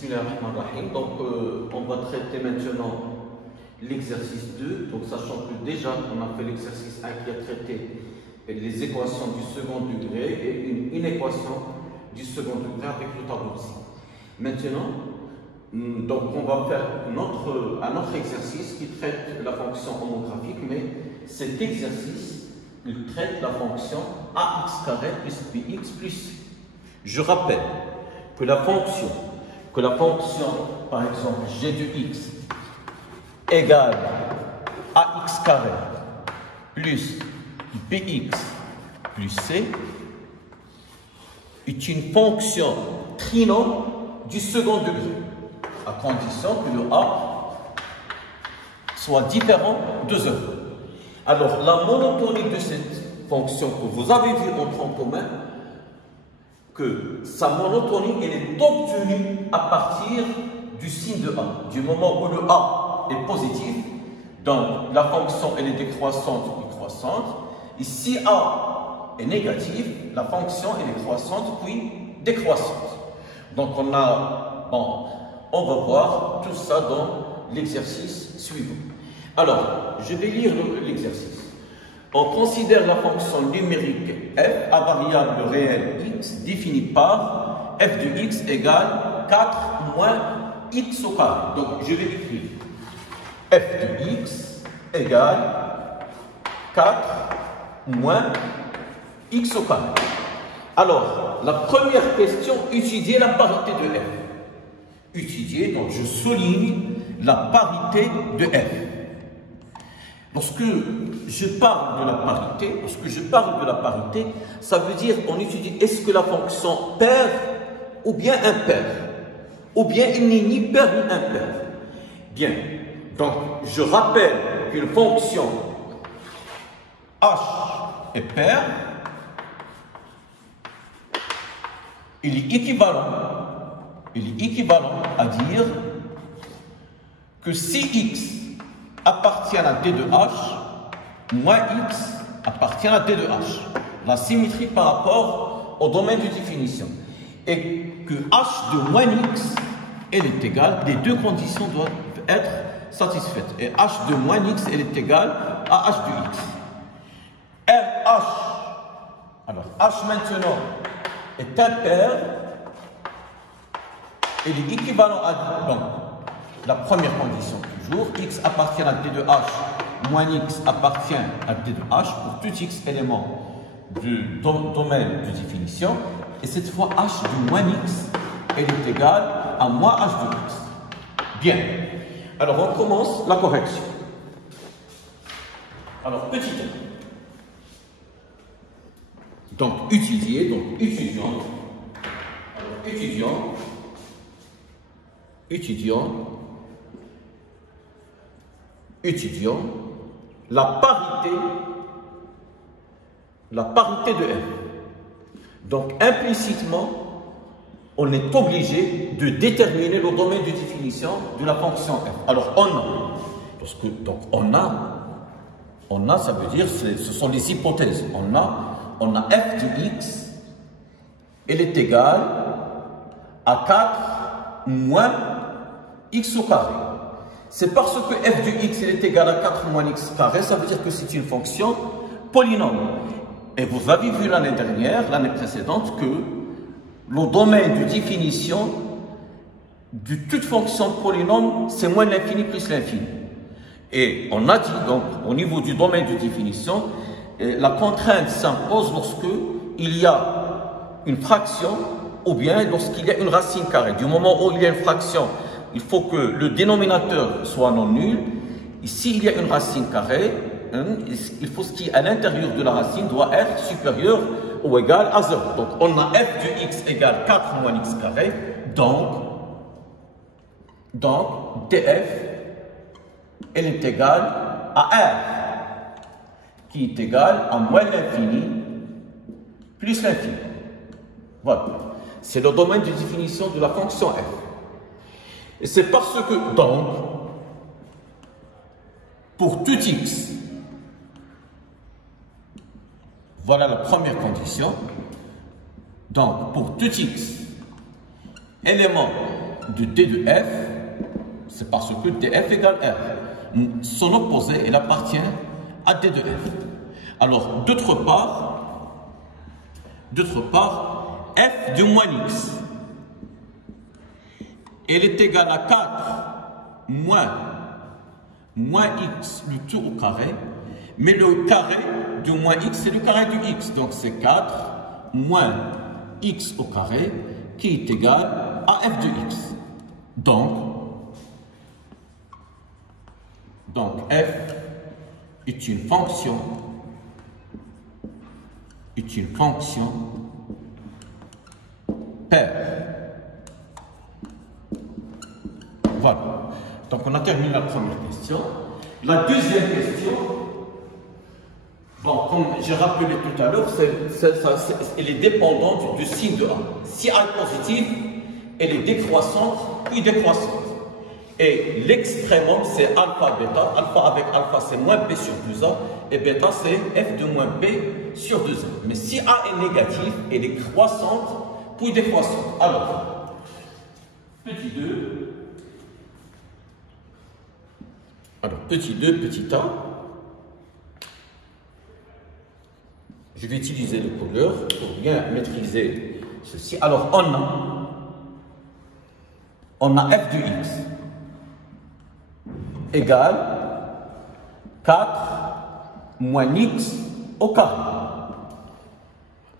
Bismillahirrahmanirrahim. Donc, on va traiter maintenant l'exercice 2. Donc, sachant que déjà, on a fait l'exercice 1 qui a traité les équations du second degré et une inéquation du second degré avec le tableau ci. Maintenant, donc, on va faire un autre exercice qui traite la fonction homographique, mais cet exercice, il traite la fonction ax carré plus bx plus c. Je rappelle que la fonction, par exemple, g de x égale ax carré plus bx plus c est une fonction trinôme du second degré, à condition que le a soit différent de 0. Alors, la monotonie de cette fonction que vous avez vue en tronc commun, que sa monotonie elle est obtenue à partir du signe de a. Du moment où le a est positif, donc la fonction elle est décroissante puis croissante. Et si a est négatif, la fonction elle est croissante puis décroissante. Donc on va voir tout ça dans l'exercice suivant. Alors, je vais lire l'exercice. On considère la fonction numérique f à variable réelle x définie par f de x égale 4 moins x au carré. Donc, je vais écrire f de x égale 4 moins x au carré. Alors, la première question, étudier la parité de f. Étudier, donc je souligne la parité de f. Lorsque je parle de la parité, ça veut dire on étudie est-ce que la fonction paire ou bien impaire, ou bien il n'est ni paire ni impaire. Bien, donc je rappelle qu'une fonction h est paire, il est équivalent à dire que si x appartient à d de h, moins x appartient à d de h. La symétrie par rapport au domaine de définition. Et que h de moins x, elle est égale, les deux conditions doivent être satisfaites. Et h de moins x, elle est égale à h de x. RH, alors h maintenant est impair, il est équivalent à donc, la première condition toujours, x appartient à d de h, moins x appartient à d de h pour tout x élément du domaine de définition. Et cette fois, h de moins x, elle est égale à moins h de x. Bien. Alors, on commence la correction. Alors, petit 1. Donc, étudiant. Étudions la parité de f. Donc, implicitement, on est obligé de déterminer le domaine de définition de la fonction f. Alors, on a, ça veut dire, ce sont les hypothèses. On a f de x, elle est égale à 4 moins x au carré. C'est parce que f de x est égal à 4 moins x carré, ça veut dire que c'est une fonction polynôme. Et vous avez vu l'année précédente, que le domaine de définition de toute fonction polynôme, c'est moins l'infini plus l'infini. Et on a dit, donc, au niveau du domaine de définition, la contrainte s'impose lorsque il y a une fraction ou bien lorsqu'il y a une racine carrée. Du moment où il y a une fraction, il faut que le dénominateur soit non nul. Ici, il y a une racine carrée. Il faut ce qui est à l'intérieur de la racine doit être supérieur ou égal à 0. Donc, on a f de x égale 4 moins x carré. Donc df, elle est égale à r, qui est égal à moins l'infini plus l'infini. Voilà. C'est le domaine de définition de la fonction f. Et c'est parce que, donc, pour tout x, voilà la première condition. Donc, pour tout x, élément de D de F, c'est parce que DF égale R. Son opposé, il appartient à D de F. Alors, d'autre part, F de moins X, elle est égale à 4 moins X, le tout au carré. Mais le carré de moins X, c'est le carré de X. Donc, c'est 4 moins X au carré qui est égal à F de X. Donc F est une fonction paire. Voilà. Donc on a terminé la première question. La deuxième question, bon, comme j'ai rappelé tout à l'heure, elle est dépendante du signe de A. Si A est positif, elle est décroissante puis décroissante. Et l'extrémum, c'est alpha, bêta. Alpha avec alpha, c'est moins B sur 2A. Et bêta, c'est F de moins B sur 2A. Mais si A est négatif, elle est croissante puis décroissante. Alors, petit 2. Alors, petit 2, petit A. Je vais utiliser le couleur pour bien maîtriser ceci. Alors, on a F de X égale 4 moins X au carré.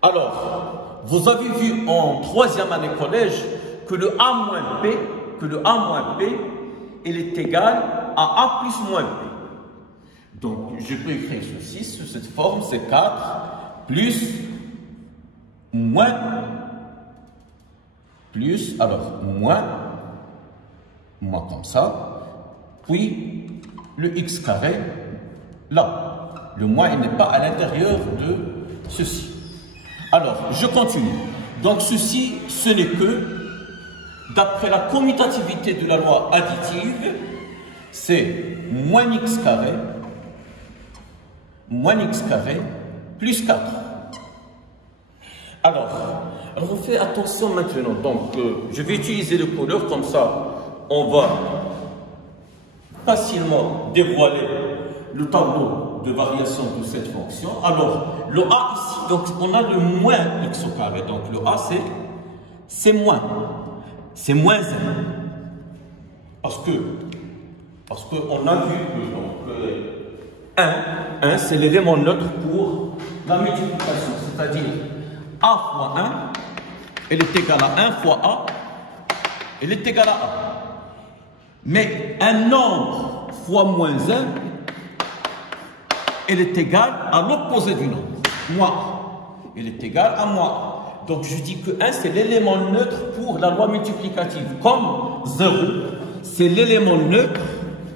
Alors, vous avez vu en troisième année collège que le A moins B, il est égal à A plus moins B. Donc, je peux écrire ceci sous cette forme, c'est 4 plus moins, comme ça, puis le x carré, là. Le moins, il n'est pas à l'intérieur de ceci. Alors, je continue. Donc, ceci, ce n'est que, d'après la commutativité de la loi additive, c'est moins x carré plus 4. Alors on fait attention maintenant. Donc, je vais utiliser le couleur, comme ça, on va facilement dévoiler le tableau de variation de cette fonction. Alors, le A ici, donc on a le moins x au carré. Donc, le A, c'est moins. C'est moins 1. Parce qu'on a vu que 1, c'est l'élément neutre pour la multiplication. C'est-à-dire, A fois 1, elle est égale à 1 fois A, elle est égale à A. Mais un nombre fois moins 1, elle est égale à l'opposé du nombre, moins. Elle est égale à moins. Donc je dis que 1, c'est l'élément neutre pour la loi multiplicative. Comme 0, c'est l'élément neutre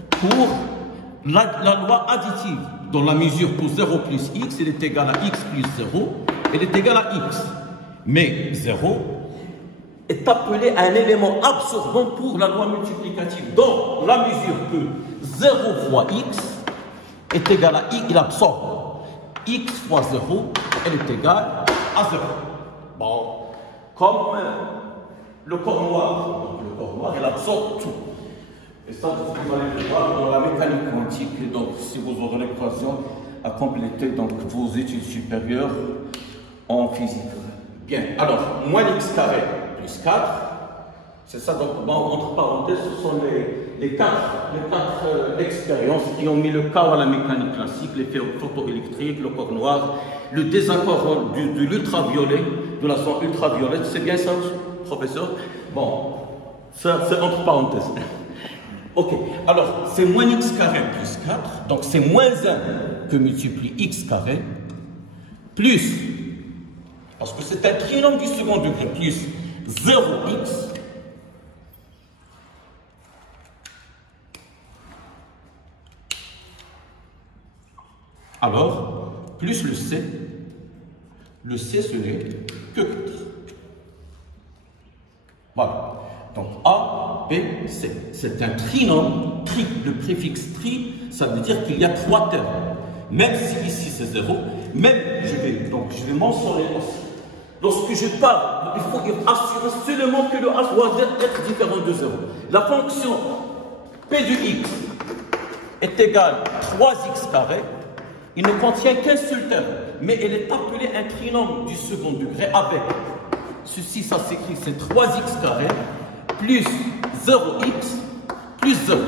pour la loi additive. Dans la mesure pour 0 plus x, elle est égale à x plus 0, elle est égale à x. Mais 0 est appelé un élément absorbant pour la loi multiplicative. Dans la mesure que 0 fois x est égal à x, il absorbe. X fois 0, elle est égale à 0. Bon, comme le corps noir, il absorbe tout. Et ça, vous allez le voir dans la mécanique quantique. Donc, si vous aurez l'occasion à compléter donc, vos études supérieures en physique. Bien, alors, moins x carré plus 4, c'est ça, donc, entre parenthèses, ce sont les quatre expériences qui ont mis le chaos à la mécanique classique, l'effet photoélectrique, le corps noir, le désaccord de l'ultraviolet, de la zone ultraviolette. C'est bien ça, professeur? Bon, c'est entre parenthèses. Ok, alors c'est moins x carré plus 4, donc c'est moins 1 que multiplie x carré, plus, parce que c'est un trinôme du second degré, plus 0x, alors, plus le c ce n'est que 4. Voilà. Donc A, B, C. C'est un trinôme, le préfixe tri, ça veut dire qu'il y a 3 termes. Même si ici c'est 0, même je vais mentionner aussi. Lorsque je parle, il faut assurer seulement que le a doit être différent de 0. La fonction p de x est égale à 3x carré. Il ne contient qu'un seul terme, mais elle est appelée un trinôme du second degré avec ceci, ça s'écrit, c'est 3x carré plus 0x plus 0.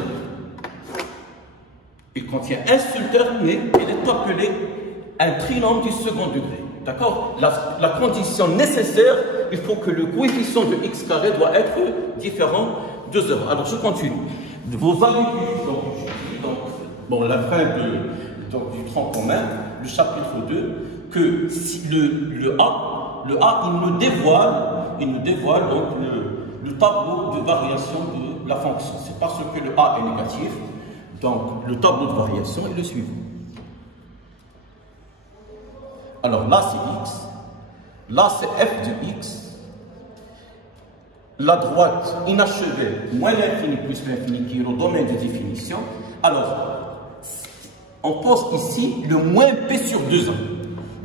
Il contient un seul terme, mais elle est appelée un trinôme du second degré. D'accord? La condition nécessaire, il faut que le coefficient de x carré doit être différent de 0. Alors, je continue. Vous avez vu, donc, la fin du tronc commun, le chapitre 2, que si le A, il nous dévoile donc le tableau de variation de la fonction. C'est parce que le A est négatif, donc le tableau de variation est le suivant. Alors là c'est x, là c'est f de x, la droite inachevée moins l'infini plus l'infini qui est le domaine de définition. Alors, on pose ici le moins p sur 2a.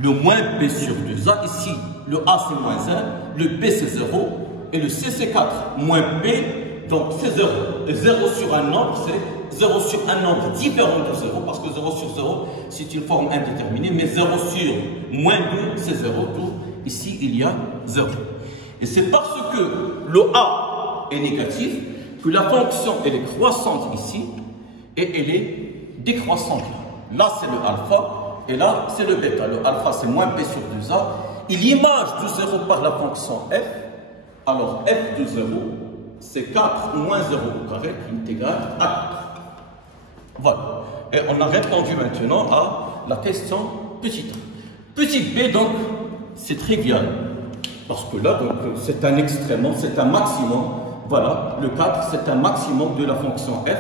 Le moins p sur 2a, ici le a c'est moins 1, le b c'est 0 et le c c'est 4. Moins p, donc c'est 0. Et 0 sur un nombre, c'est 0 sur un nombre différent de 0, parce que 0 sur 0, c'est une forme indéterminée, mais 0 sur moins 2, c'est 0. Donc, ici, il y a 0. Et c'est parce que le a est négatif que la fonction, elle est croissante ici, et elle est décroissante là. Là, c'est le alpha, et là, c'est le bêta. Le alpha, c'est moins p sur 2a. Et l'image de 0 par la fonction f, alors f de 0, c'est 4 moins 0 au carré qui est égal à 4. Voilà. Et on a répondu maintenant à la question petit a. Petit b, donc, c'est trivial. Parce que là, c'est un extrémement, c'est un maximum. Voilà, le 4, c'est un maximum de la fonction f.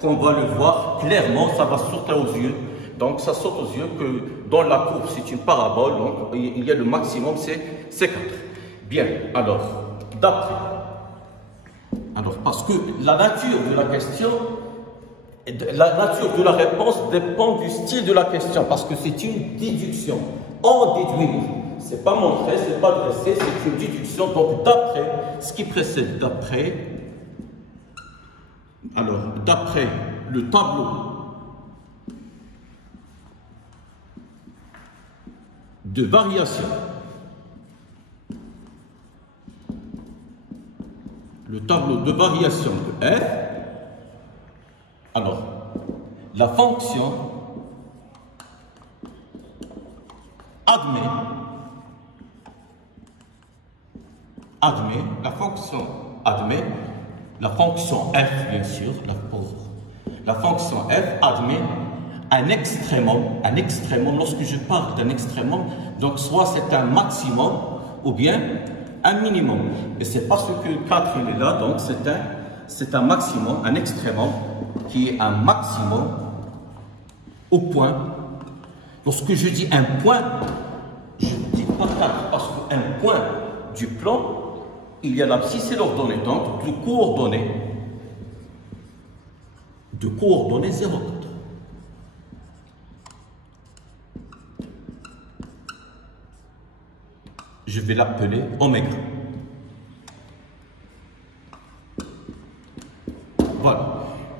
Qu'on va le voir clairement, ça va sauter aux yeux. Donc, ça saute aux yeux que dans la courbe, c'est une parabole. Donc, il y a le maximum, c'est 4. Bien, alors, d'après. Alors, parce que la nature de la question, la nature de la réponse dépend du style de la question, parce que c'est une déduction. En déduit, c'est pas montré, c'est pas dressé, c'est une déduction. Donc, d'après, ce qui précède d'après, alors, d'après le tableau de variation, de f, alors, la fonction admet, la fonction f, bien sûr, la fonction f admet un extrémum, lorsque je parle d'un extrémum, donc soit c'est un maximum ou bien un minimum. Et c'est parce que 4 il est là, donc c'est un maximum, un extrémum qui est un maximum au point. Lorsque je dis un point, je ne dis pas 4 parce qu'un point du plan, il y a l'abscisse et l'ordonnée, donc de coordonnées 0,4. Je vais l'appeler oméga. Voilà.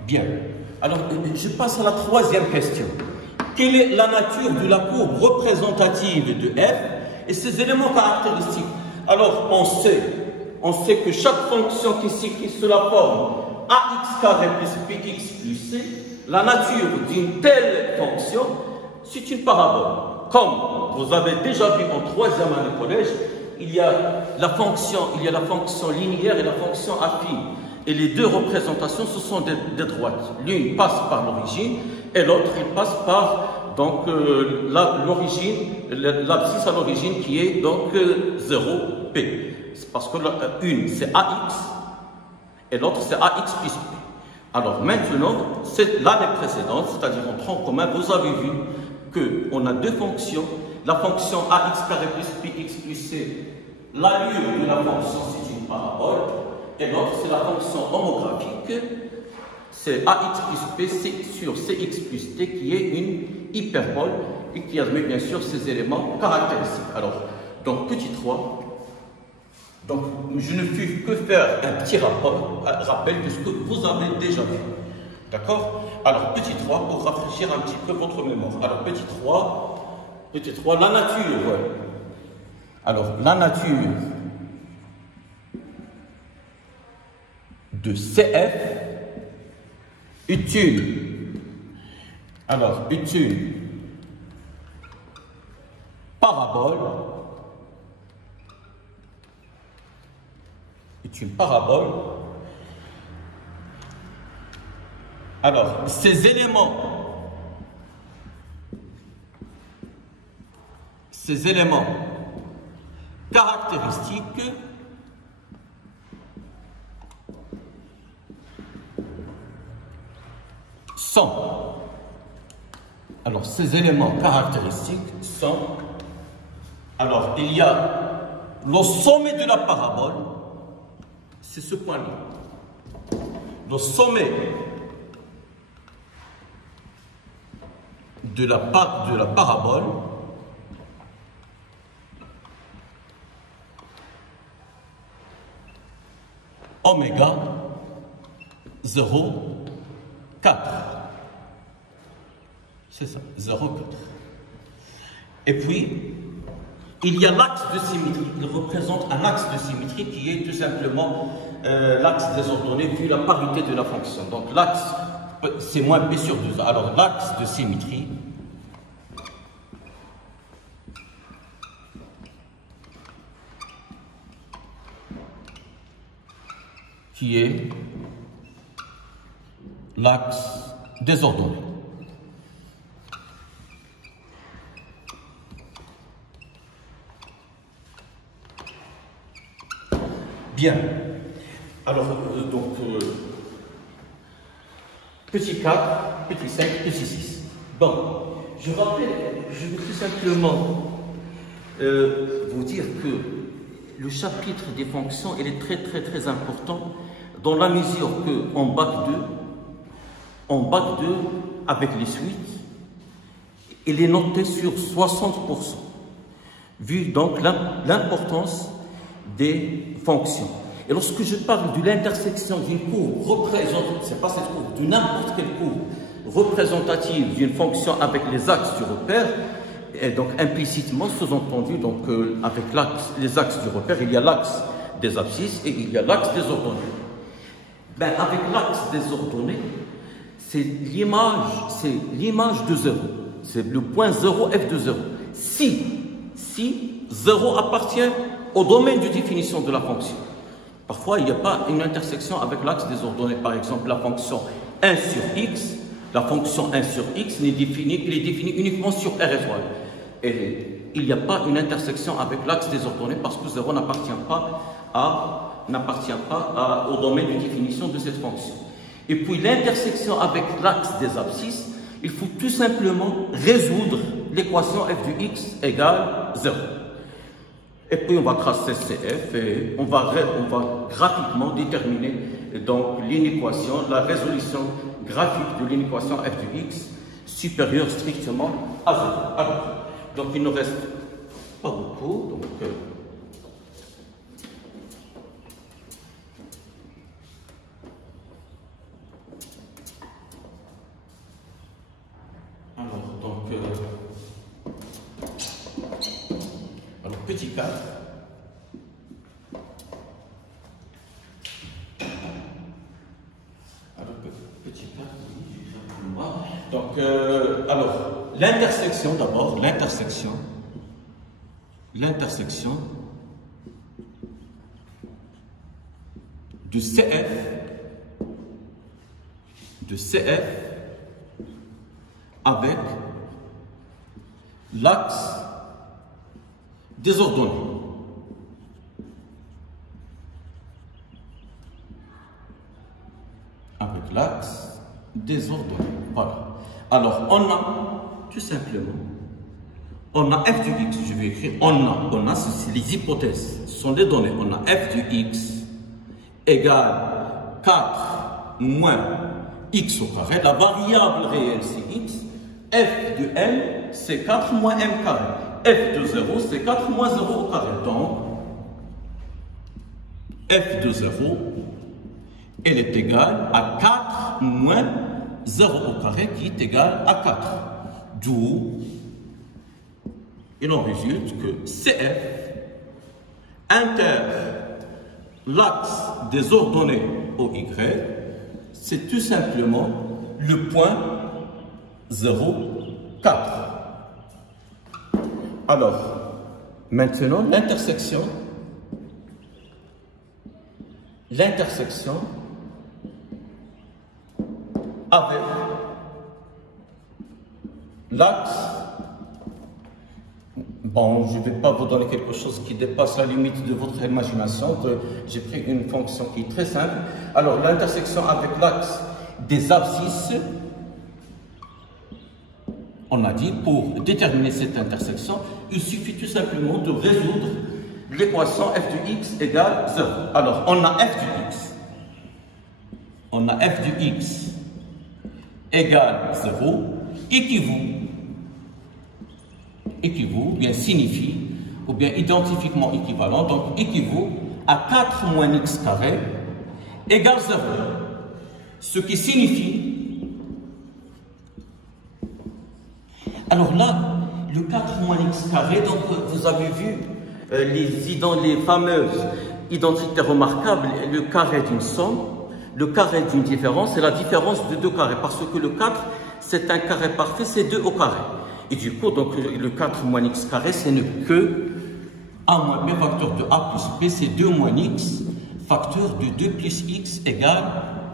Bien. Alors, je passe à la troisième question. Quelle est la nature de la courbe représentative de f et ses éléments caractéristiques? Alors, on sait que chaque fonction qui s'écrit sous la forme ax carré plus bx plus c, la nature d'une telle fonction, c'est une parabole. Comme vous avez déjà vu en troisième année collège, il y a la fonction linéaire et la fonction affine. Et les deux représentations, ce sont des droites. L'une passe par l'origine et l'autre, elle passe par donc l'origine, l'abscisse à l'origine qui est donc 0p. C'est parce que une c'est ax et l'autre c'est ax plus p. Alors maintenant, c'est l'année précédente, c'est-à-dire en tronc commun, vous avez vu qu'on a deux fonctions. La fonction ax carré plus px plus c, l'allure de la fonction c'est une parabole, et l'autre c'est la fonction homographique, c'est ax plus p sur cx plus t qui est une hyperbole et qui admet bien sûr ses éléments caractéristiques. Alors, donc petit 3, Donc, je ne fais que faire un petit rappel de ce que vous avez déjà vu. D'accord? Alors, petit 3, pour rafraîchir un petit peu votre mémoire. Alors, petit 3, la nature. Ouais. Alors, la nature de CF est une parabole. Alors, ces éléments caractéristiques sont, alors ces éléments caractéristiques sont, alors il y a le sommet de la parabole, c'est ce point-là, le sommet de la parabole oméga 0,4. C'est ça, 0,4. Et puis, il y a l'axe de symétrie. Il représente un axe de symétrie qui est tout simplement l'axe des ordonnées vu la parité de la fonction. Donc l'axe, c'est moins p sur 2. Alors l'axe de symétrie qui est l'axe des ordonnées. Bien. Alors, petit 4, petit 5, petit 6. Bon, je vais tout simplement vous dire que le chapitre des fonctions, il est très important dans la mesure qu'en bac 2, avec les suites, il est noté sur 60%, vu donc l'importance des fonctions. Et lorsque je parle de l'intersection d'une courbe représentative, c'est pas cette courbe, de n'importe quelle courbe représentative d'une fonction avec les axes du repère, et donc implicitement sous-entendu, donc avec les axes du repère, il y a l'axe des abscisses et il y a l'axe des ordonnées. Ben, avec l'axe des ordonnées, c'est l'image de 0. C'est le point 0 f de 0. Si 0 appartient au domaine de définition de la fonction. Parfois, il n'y a pas une intersection avec l'axe des ordonnées. Par exemple, la fonction 1 sur x, la fonction 1 sur x il est défini uniquement sur R étoile. Et il n'y a pas une intersection avec l'axe des ordonnées parce que 0 n'appartient pas au domaine de définition de cette fonction. Et puis l'intersection avec l'axe des abscisses, il faut tout simplement résoudre l'équation f de x égale 0. Et puis on va tracer CF et on va graphiquement déterminer donc l'inéquation, la résolution graphique de l'inéquation f de x supérieure strictement à 0. Alors, donc il ne reste pas beaucoup. Donc, petit 4. Alors, petit 4, donc, alors, l'intersection d'abord, l'intersection de CF avec l'axe des ordonnées. Avec l'axe des ordonnées. Voilà. Alors, on a, tout simplement, on a f de x, je vais écrire, on a, c'est les hypothèses, ce sont les données. On a f de x égale 4 moins x au carré. La variable réelle, c'est x. F de m, c'est 4 moins m carré. F de 0, c'est 4 moins 0 au carré. Donc, f de 0, elle est égale à 4 moins 0 au carré qui est égal à 4. D'où il en résulte que CF inter l'axe des ordonnées OY, c'est tout simplement le point 0, 4. Alors, maintenant, l'intersection avec l'axe. Bon, je ne vais pas vous donner quelque chose qui dépasse la limite de votre imagination. J'ai pris une fonction qui est très simple. Alors, l'intersection avec l'axe des abscisses, on a dit, pour déterminer cette intersection, il suffit tout simplement de résoudre l'équation f de x égale 0. Alors, on a f de x. On a f de x égale 0, équivaut, ou bien signifie, ou bien identifiquement équivalent, donc équivaut à 4 moins x carré égale 0. Ce qui signifie, alors là, le 4 moins x carré, donc vous avez vu les fameuses identités remarquables, le carré d'une somme, le carré d'une différence et la différence de deux carrés, parce que le 4, c'est un carré parfait, c'est 2 au carré. Et du coup, donc, le 4 moins x carré, ce n'est que a moins b facteur de a plus b, c'est 2 moins x facteur de 2 plus x égale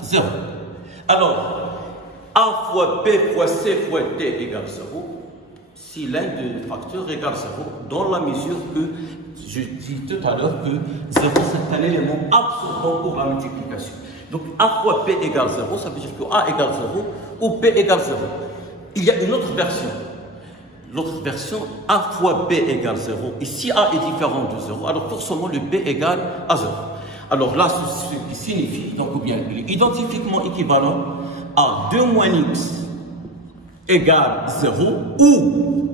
0. Alors, a fois b fois c fois d égale 0, si l'un des facteurs égale 0, dans la mesure que, je dis tout à l'heure que 0 c'est un élément absorbant pour la multiplication. Donc, a fois b égale 0, ça veut dire que a égale 0 ou b égale 0. Il y a une autre version. L'autre version, a fois b égale 0. Et si a est différent de 0, alors forcément le b égale à 0. Alors là, ce qui signifie, donc, ou bien, il est identifiquement équivalent à 2 moins x égale 0 ou,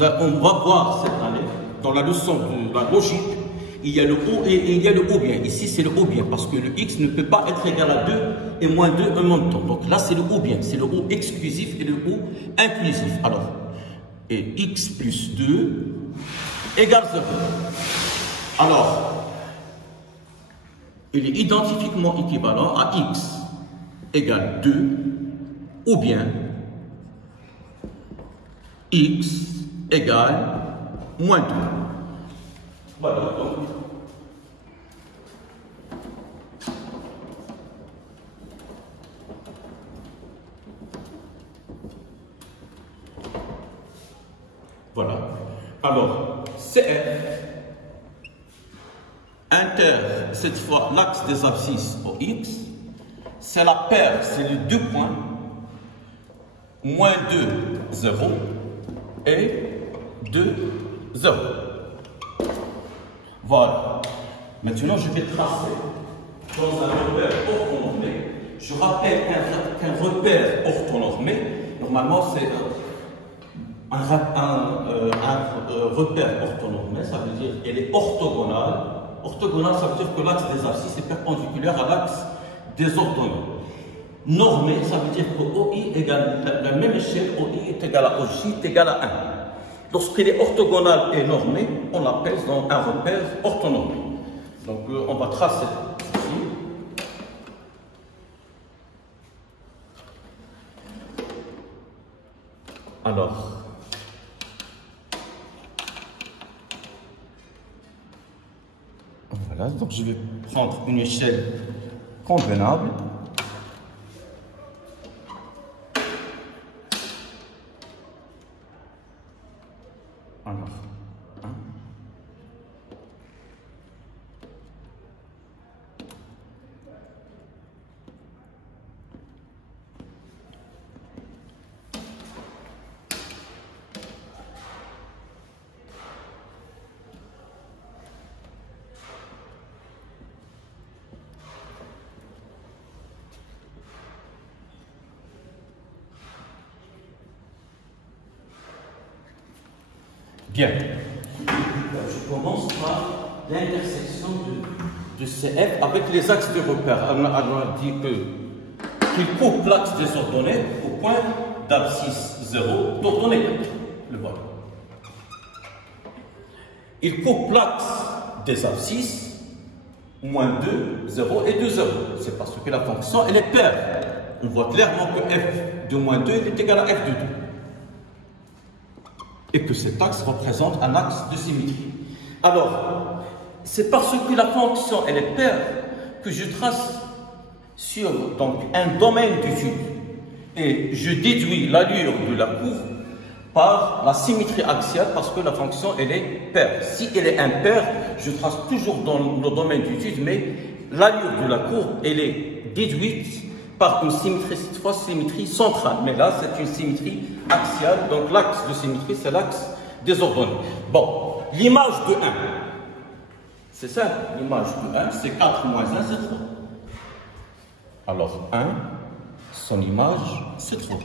on va voir cette année, dans la leçon de la logique, il y a le ou et il y a le ou bien. Ici, c'est le ou bien, parce que le x ne peut pas être égal à 2 et moins 2 en même temps. Donc là, c'est le ou bien. C'est le ou exclusif et le ou inclusif. Alors, et x plus 2 égale 0. Alors, il est identifiquement équivalent à x égale 2 ou bien x égale moins 2. Voilà, donc. Voilà. Alors, CF inter, cette fois, l'axe des abscisses au x, c'est la paire, c'est les deux points, moins 2, 0 et 2, 0. Voilà. Maintenant, je vais tracer dans un repère orthonormé. Je rappelle qu'un repère orthonormé, normalement, c'est un repère orthonormé, ça veut dire qu'elle est orthogonale. Orthogonale, ça veut dire que l'axe des abscisses est perpendiculaire à l'axe des ordonnées. Normé, ça veut dire que OI égale la même échelle, OI est égal à OJ est égal à 1. Lorsqu'elle est orthogonale et normée, on l'appelle dans un repère orthonormé. Donc on va tracer ici. Alors, voilà, donc je vais prendre une échelle convenable. Alors, 1. Bien. Je commence par l'intersection de de CF avec les axes de repère. On a dit qu'il coupe l'axe des ordonnées au point d'abscisse 0 d'ordonnée. Le voilà. Il coupe l'axe des abscisses moins 2, 0 et 2, 0. C'est parce que la fonction, elle est paire. On voit clairement que f de moins 2 est égal à f de 2. Et que cet axe représente un axe de symétrie. Alors, c'est parce que la fonction, elle est paire, que je trace sur donc, un domaine d'étude. Et je déduis l'allure de la courbe par la symétrie axiale parce que la fonction, elle est paire. Si elle est impaire, je trace toujours dans le domaine d'étude, mais l'allure de la courbe, elle est déduite par une symétrie, cette fois symétrie centrale. Mais là, c'est une symétrie axiale. Donc l'axe de symétrie, c'est l'axe des ordonnées. Bon, l'image de 1, c'est ça, l'image de 1, c'est 4 moins 1, c'est 3. Alors 1, son image, c'est 3.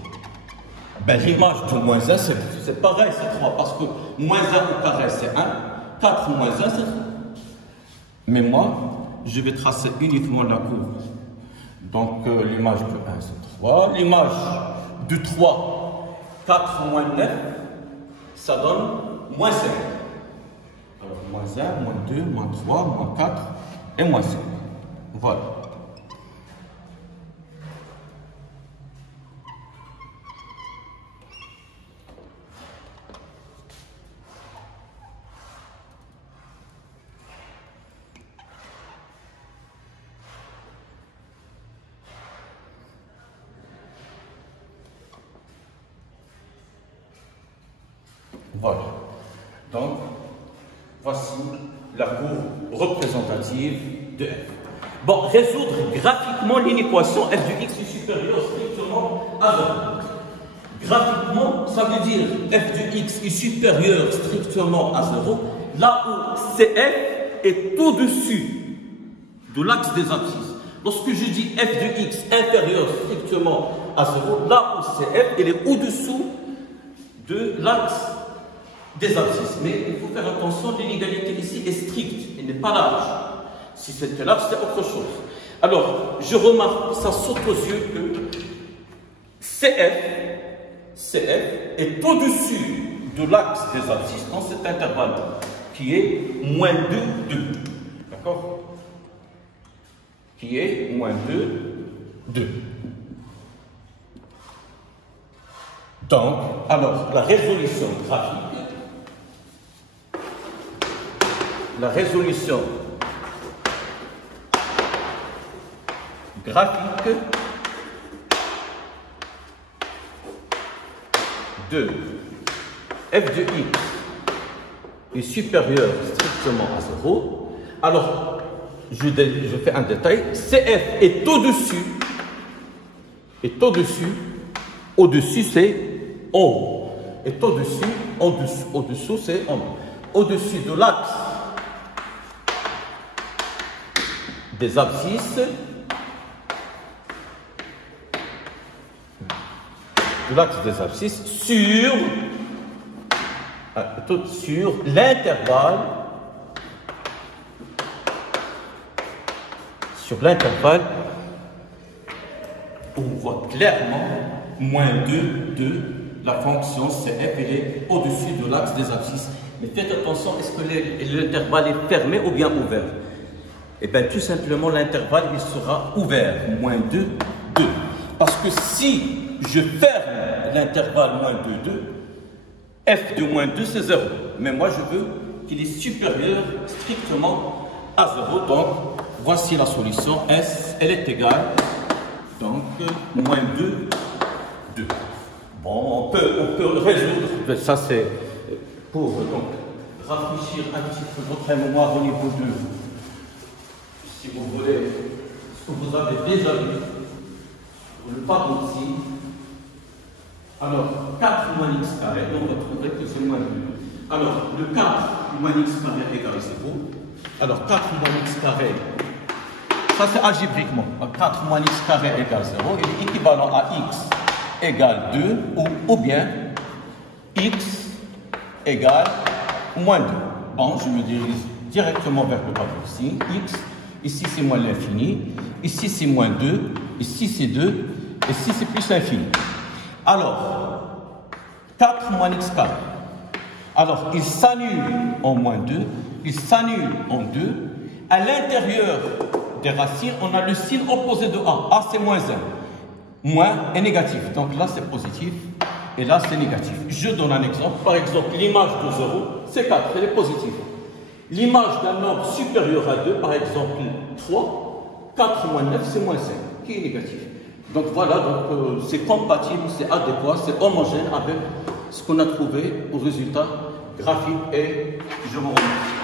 Ben, l'image de moins 1, c'est pareil, c'est 3, parce que moins 1 au carré, c'est 1, 4 moins 1, c'est 3. Mais moi, je vais tracer uniquement la courbe. Donc, l'image de 1, c'est 3. L'image de 3, 4 moins 9, ça donne moins 5. Alors, moins 1, moins 2, moins 3, moins 4 et moins 5. Voilà. Voilà. Donc, voici la courbe représentative de f. Bon, résoudre graphiquement l'inéquation f de x est supérieur strictement à 0. Graphiquement, ça veut dire f de x est supérieur strictement à 0, là où cf est au-dessus de l'axe des abscisses. Lorsque je dis f de x inférieur strictement à 0, là où cf, elle est au-dessous de l'axe des abscisses. Mais il faut faire attention, l'inégalité ici est stricte, elle n'est pas large. Si c'était large, c'est autre chose. Alors, je remarque, ça saute aux yeux que CF est au-dessus de l'axe des abscisses dans cet intervalle qui est moins 2, 2. D'accord? Qui est moins 2, 2. Donc, alors, la résolution graphique de f de x est supérieur strictement à 0. Alors, je fais un détail. CF est au-dessus. Au-dessus, c'est en haut. Est au-dessus, au-dessous, c'est en haut. Au-dessus de l'axe des abscisses, sur l'intervalle, on voit clairement moins 2 de la fonction CF, elle est au-dessus de l'axe des abscisses. Mais faites attention, est-ce que l'intervalle est fermé ou bien ouvert? Eh bien, tout simplement, l'intervalle, il sera ouvert, moins 2, 2. Parce que si je ferme l'intervalle moins 2, 2, f de moins 2, c'est 0. Mais moi, je veux qu'il est supérieur strictement à 0. Donc, voici la solution. S, elle est égale, donc, moins 2, 2. Bon, on peut résoudre. Ça, c'est pour donc, rafraîchir un petit peu votre mémoire au niveau de, si vous voulez, ce que vous avez déjà vu, le tableau ici. Alors, 4 moins x carré, on va trouver que c'est moins 2. Alors, le 4 moins x carré égale 0. Alors, 4 moins x carré, ça c'est algébriquement. 4 moins x carré égale 0. Il est équivalent à x égale 2 ou bien x égale moins 2. Bon, je me dirige directement vers le tableau ici. X Ici, c'est moins l'infini. Ici, c'est moins 2. Ici, c'est 2. Ici, c'est plus l'infini. Alors, 4 moins x carré. Alors, il s'annule en moins 2. Il s'annule en 2. À l'intérieur des racines, on a le signe opposé de A. A, c'est moins 1. Moins est négatif. Donc là, c'est positif. Et là, c'est négatif. Je donne un exemple. Par exemple, l'image de 0, c'est 4. Elle est positive. L'image d'un nombre supérieur à 2, par exemple 3, 4 moins 9, c'est moins 5, qui est négatif. Donc voilà, c'est compatible, c'est adéquat, c'est homogène avec ce qu'on a trouvé au résultat graphique. Et je vous remercie.